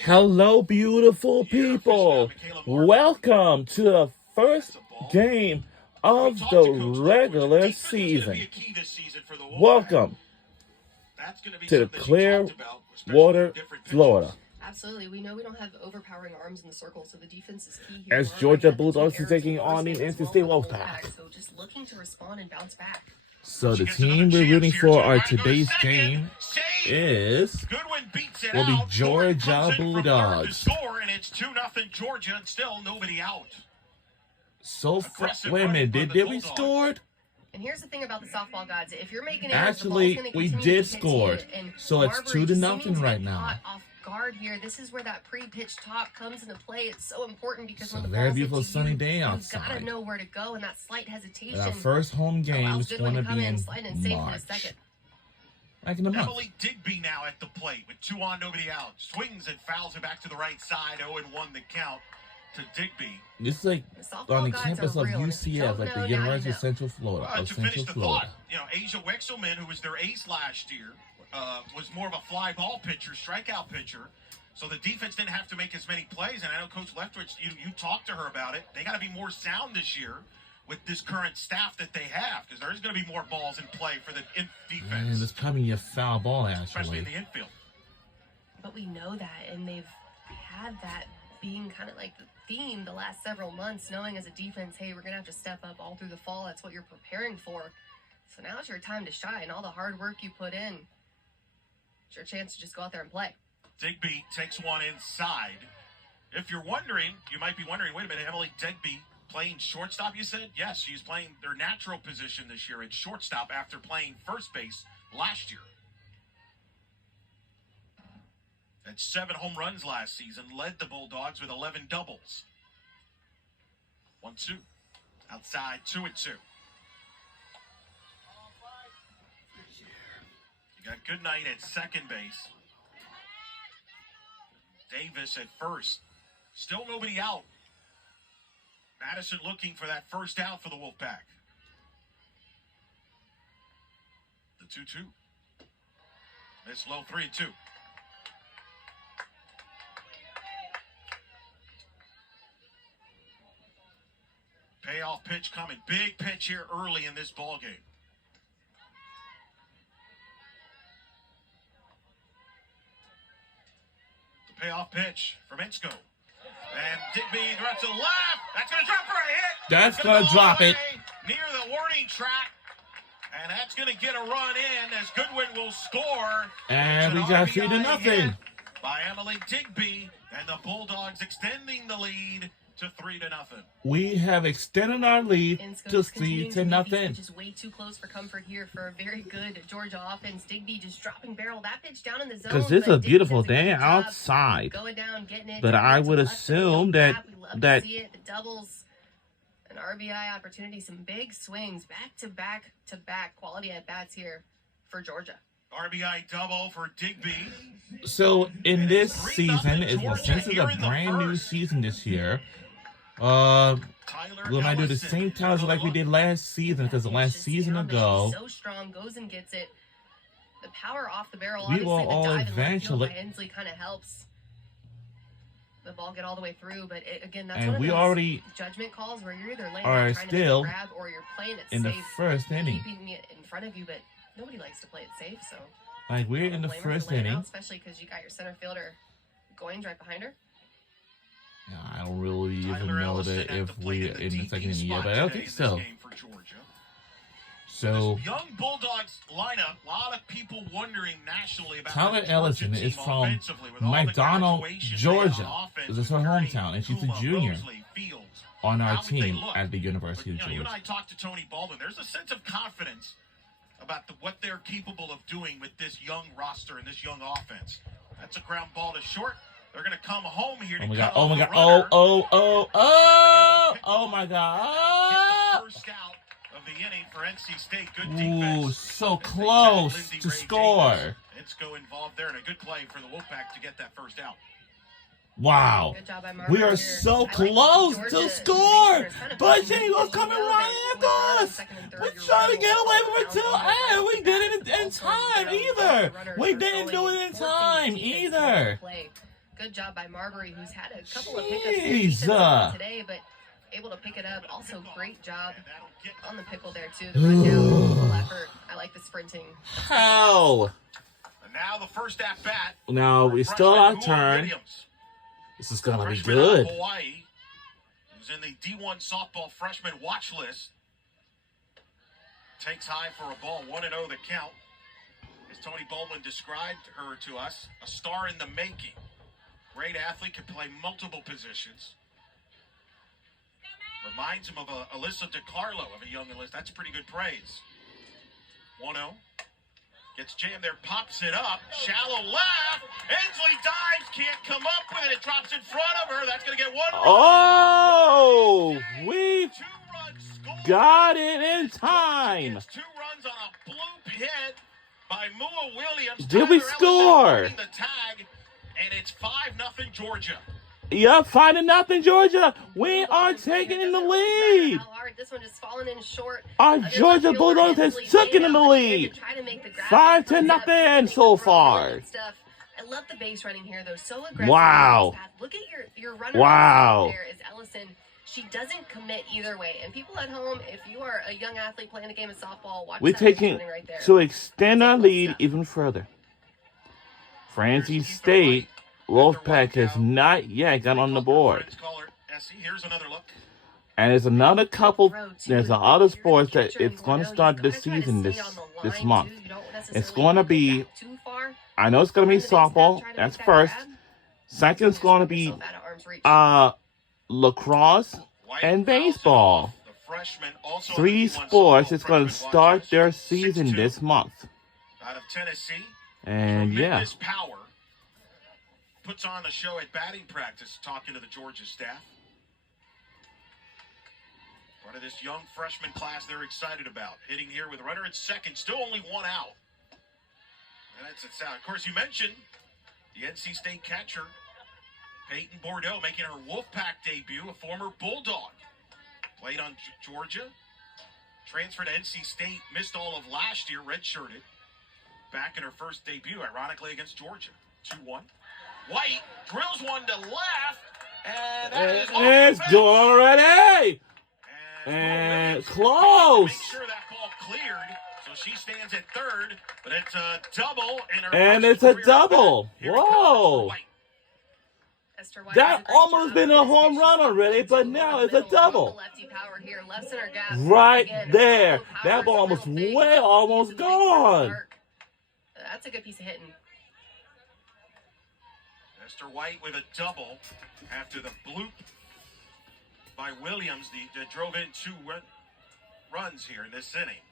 Hello, beautiful people. Welcome to the first game of the regular season. Welcome to Clearwater, Florida. Absolutely. We know we don't have overpowering arms in the circle, so the defense is key here. As Georgia Bulldogs is taking on the NC State Wolfpack. So just looking to respond and bounce back. So the team we're rooting for our today's game will be Georgia Bulldogs. And it's 2-0 Georgia and still nobody out. So wait a minute, did we score? And here's the thing about the softball gods: if you're making actually, we did score, so it's 2-0 right now. Off guard here. This is where that pre-pitch talk comes into play. It's so important because when the very ball's beautiful hit to sunny you, day outside. You've got to know where to go, and that slight hesitation. Our first home game is going to be in March. Like in a month. Emily Digby now at the plate with 2 on, nobody out. Swings and fouls it back to the right side. 0-1 the count to Digby. This is like on the campus of UCF, like the University of Central Florida. To finish the thought, Asia Wexelman, who was their ace last year, was more of a fly ball pitcher, strikeout pitcher. So the defense didn't have to make as many plays. And I know Coach Leftwich, you talked to her about it. They got to be more sound this year with this current staff that they have, because there's going to be more balls in play for the defense. Man, this probably a foul ball, actually. Especially in the infield. But we know that, and they've had that being kind of like the theme the last several months, knowing as a defense, hey, we're going to have to step up all through the fall. That's what you're preparing for. So now it's your time to shine. All the hard work you put in, it's your chance to just go out there and play. Digby takes one inside. If you're wondering, you might be wondering, wait a minute, Emily Digby playing shortstop, you said? Yes, she's playing their natural position this year at shortstop after playing first base last year. Had 7 home runs last season, led the Bulldogs with 11 doubles. 1-2. Outside, 2-2. You got Goodnight at second base. Davis at first. Still nobody out. Madison looking for that first out for the Wolfpack. The 2-2. This low 3-2. Payoff pitch coming. Big pitch here early in this ball game. The payoff pitch from Ensko. And Digby throws to the left. That's going to drop for a hit. That's going to drop it. Near the warning track. And that's going to get a run in as Goodwin will score. And we got 3-0. By Emily Digby. And the Bulldogs extending the lead to 3-0. We have extended our lead to 3-0. Which is way too close for comfort here for a very good Georgia offense. Digby just dropping barrel. That pitch down in the zone. Because it's a beautiful day outside. Going down, getting it. But I would assume that to see it. The doubles, an RBI opportunity, some big swings, back-to-back quality at bats here for Georgia. RBI double for Digby. So in this season, since it's a brand new season this year, we might do the same times like we did last season, because the last season ago, so strong, goes and gets it. The power off the barrel. We will all eventually. Hensley kind of helps the ball get all the way through, but again, that's and one of we those already judgment calls where you're either laying are trying still to grab or you're playing it in safe, the first inning, keeping it in front of you, but nobody likes to play it safe, so. Like, we're in the first inning. Especially because you got your center fielder going right behind her. Yeah, I don't really even know that if we are in the second inning yet, but I don't think so. So, young Bulldogs lineup, a lot of people wondering nationally about Tyler Ellison is from McDonald, Georgia. This is her hometown, and she's a junior on our team at the University of Georgia. You and I talked to Tony Baldwin. There's a sense of confidence about what they're capable of doing with this young roster and this young offense. That's a ground ball to short. They're going to come home here to oh my god, oh my god, oh my god. Get the first out of the inning for NC State. Good defense. Ooh, so close to score. Ensko involved there, and a good play for the Wolfpack to get that first out. Wow. We are so close to score. But Jago's coming right after us. We're trying to get away from it too. And we didn't in time either. We didn't do it in time either. good job by Marbury, who's had a couple of pickups Jeez. today, but able to pick it up. Also, great job on the pickle there, too. The run down, full effort. I like the sprinting. How? And now the first at bat. Now we still our turn. This is gonna be good. Hawaii, who's in the D1 softball freshman watch list. Takes high for a ball, 1-0 the count. As Tony Baldwin described her to us, a star in the making. Great athlete, can play multiple positions. Reminds him of Alyssa DiCarlo, of a young Alyssa. That's pretty good praise. 1-0. Gets jammed there, pops it up. Shallow left. Ainsley dives, can't come up with it. It drops in front of her. That's going to get 1 run. Oh, we 2 runs scored. got it in time. 2 runs on a bloop hit by Mua Williams. Did we Tyler score? Ellison the tag, and it's 5-0 Georgia. Yep, 5-0 Georgia. We are taking in the lead. This one just falling in short. Our Georgia Bulldogs has taken in the lead. 5-0 so far. I love the base running here, though. So aggressive. Wow. Look at your runner. Wow. There is Ellison. She doesn't commit either way. And people at home, if you are a young athlete playing a game of softball, watch We're that taking right there. to extend our lead even further. NC State Wolfpack has not yet got on the board. Here's another look. And there's another couple, there's other sports that it's going to start this season, this month. It's going to be, I know it's going to be softball, that's first. Second, it's going to be lacrosse and baseball. 3 sports is going to start their season this month. Out of Tennessee. And yeah. Power puts on the show at batting practice, talking to the Georgia staff. Part of this young freshman class they're excited about. Hitting here with a runner at second, still only 1 out. And that's it. Of course, you mentioned the NC State catcher, Peyton Bordeaux, making her Wolfpack debut, a former Bulldog. Played on Georgia, transferred to NC State, missed all of last year, redshirted. Back in her first debut, ironically, against Georgia. 2-1. White drills one to left, and that is it's already. And close. Make sure that ball cleared, so she stands at third, but it's a double in her and it's a double. Whoa. That almost been a home run already, but now it's a double. Right there. That ball was way almost gone. That's a good piece of hitting. Esther White with a double after the bloop by Williams that drove in 2 runs here in this inning.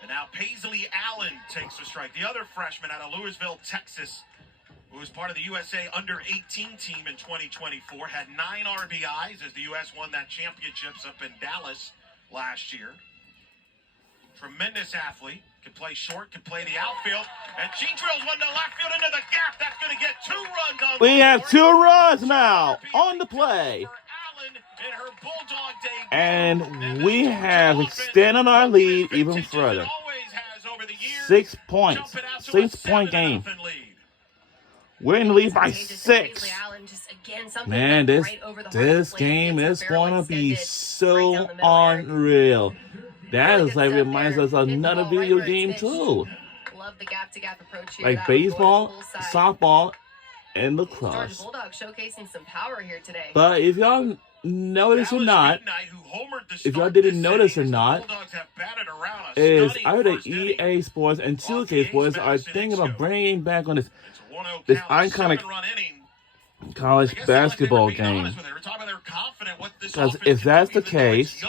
And now Paisley Allen takes a strike. The other freshman out of Louisville, Texas, who was part of the USA Under-18 team in 2024, had 9 RBIs as the U.S. won that championships up in Dallas last year. Tremendous athlete. Can play short, can play the outfield. And she drills one to left field into the gap. That's going to get 2 runs on the board. We have 2 runs now on the play. And we have extended our lead even further. 6 points. 6-point game. We're in the lead by 6. Man, this game is going to be so unreal. That is like reminds us of another video game too. Love the gap-to-gap approach here. Like baseball, softball, and lacrosse. Bulldogs showcasing some power here today. But if y'all notice or not, if y'all didn't notice or not, is either EA Sports and 2K Sports are thinking of bringing back on this iconic college basketball game. Because if that's the case,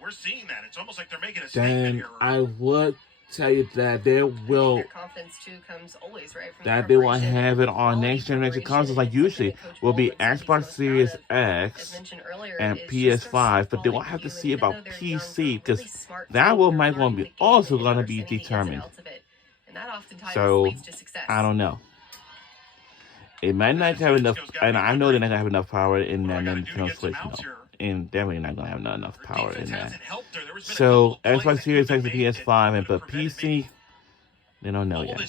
we're seeing that. It's almost like they're making a then here. I would tell you that they will comes always, right, that they will have it on next generation consoles like usually will be Xbox Series X and PS5, but they will have to see about PC because that will might going to be also going to be determined. So I don't know. It might not have enough, and I know they're not gonna have enough power in that Nintendo Switch. No. And definitely not gonna have enough power in that. So Xbox Series X and PS5, and but PC, they don't know yet.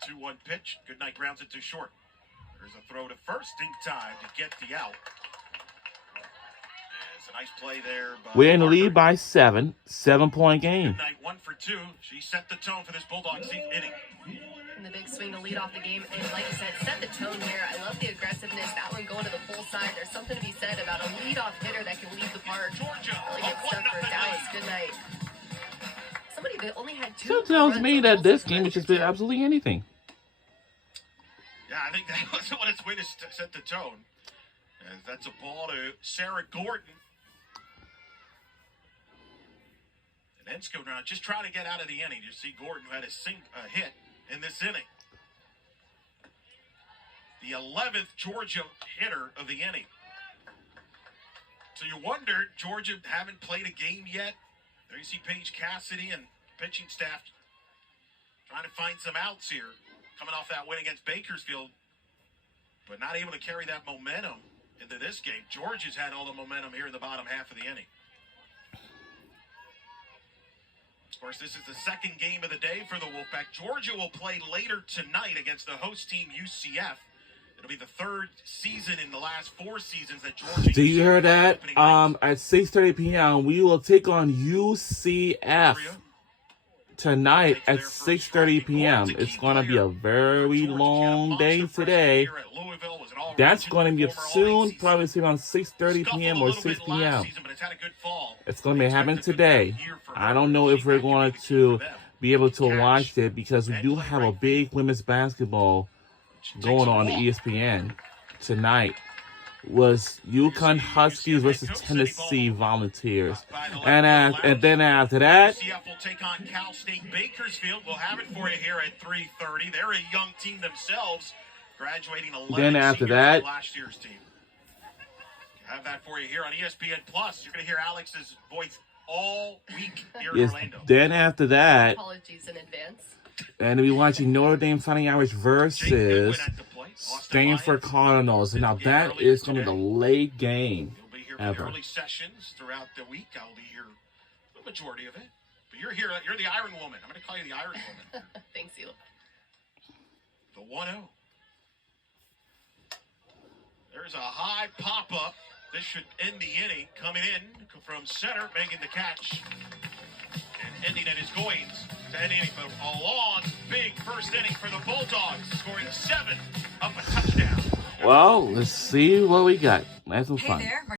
The 2-1 pitch. Goodnight grounds it to short. There's a throw to first in time to get the out. It's a nice play there. We're in the lead by 7. 7-point game. Goodnight 1 for 2. She set the tone for this Bulldogs inning. And the big swing to lead off the game. And like you said, set the tone here. I love the aggressiveness. That one going to the full side. There's something to be said about a leadoff hitter that can lead the park. Georgia. Really good stuff for Dallas. Good night. Somebody that only had 2. So tells me that this game has just been absolutely anything. Yeah, I think that was what its way to set the tone. And that's a ball to Sarah Gordon. And Ensko now just trying to get out of the inning. You see Gordon who had a hit in this inning. The 11th Georgia hitter of the inning. So you wonder, Georgia haven't played a game yet. There you see Paige Cassidy and pitching staff trying to find some outs here. Coming off that win against Bakersfield, but not able to carry that momentum into this game. Georgia's had all the momentum here in the bottom half of the inning. Of course, this is the second game of the day for the Wolfpack. Georgia will play later tonight against the host team, UCF. It'll be the third season in the last 4 seasons that Georgia... Do you hear that? At 6:30 p.m., we will take on UCF tonight at 6:30 p.m. It's going to be a very long day today. That's going to be soon, probably around 6:30 p.m. or 6 p.m. It's going to be happening today. I don't know if we're going to be able to watch it because we do have a big women's basketball going on ESPN tonight. Was UConn Huskies versus Tennessee Volunteers. And then after that, UCF will take on Cal State Bakersfield. We'll have it for you here at 3:30. They're a young team themselves, graduating 11 then after seniors that, from last year's team. Have that for you here on ESPN Plus. You're going to hear Alex's voice all week here in Orlando. Then after that, Apologies in advance. and we'll be watching Notre Dame Fighting Irish versus Stanford Cardinals. Now that is going to be the late game You'll be here for ever. the early sessions throughout the week. I'll be here the majority of it. But you're here. You're the Iron Woman. I'm going to call you the Iron Woman. Thanks, you. The 1-0. There's a high pop-up. This should end the inning. Coming in from center, making the catch. And ending it is Goins to end inning. But a long, big first inning for the Bulldogs, scoring 7 up a touchdown. Well, let's see what we got. Have some fun. Hey there.